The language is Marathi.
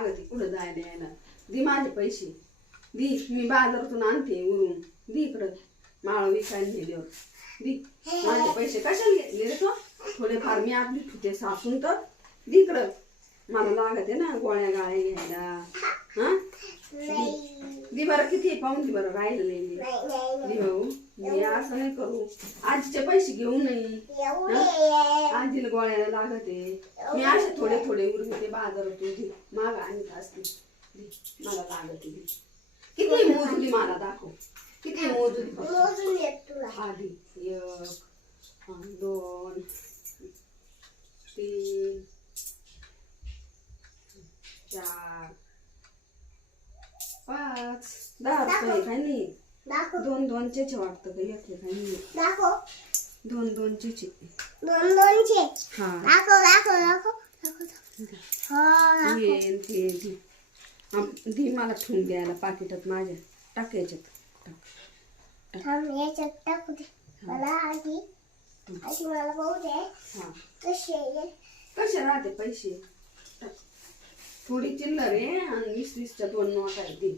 लागते कुठं जायला यायला? दे माझे पैसे. दे मी बाजारातून आणते उरून. दे इकडं. माळ विकायला नेल्यावर. दे. माझे पैसे कशाला घेतले रे तो? थोडेफार मी आपली ठुते सासून तर. दे इकडं. मला लागते ना गोळ्या गाळ्या घ्यायला. हा? दे. बरं किती आहे? पाहून दे बरं राहिलेले मी. नाही नाही नाही. घेऊ मी असं नाही करू. आजीचे पैसे घेऊ आजीला गोळ्याला लागते. मी असे थोडे थोडे उरते बाजारातून दे माग आणत असते. मला लागते. किती मोजली मला दाखव. किती मोजली आधी एक दोन तीन चार पाच. दहा रुपये काय नाही. दाखव. दोन दोन चेचे वाटतं का? एक काय नाही दोन दोन चेचे दोन दोनशे हा दाखव दाखव दाखव दाखव दाखव. हा दाखव ये ते दे आम- दे मला ठेवून द्यायला पाकिटात माझ्या टाक याच्यात टाक थांब याच्यात टाकू दे मला आधी आधी मला दे हा कसे आहे. कसे राहते पैसे टाक. थोडी चिल्लर आहे आणि वीस वीसच्या दोन नोट आहे दे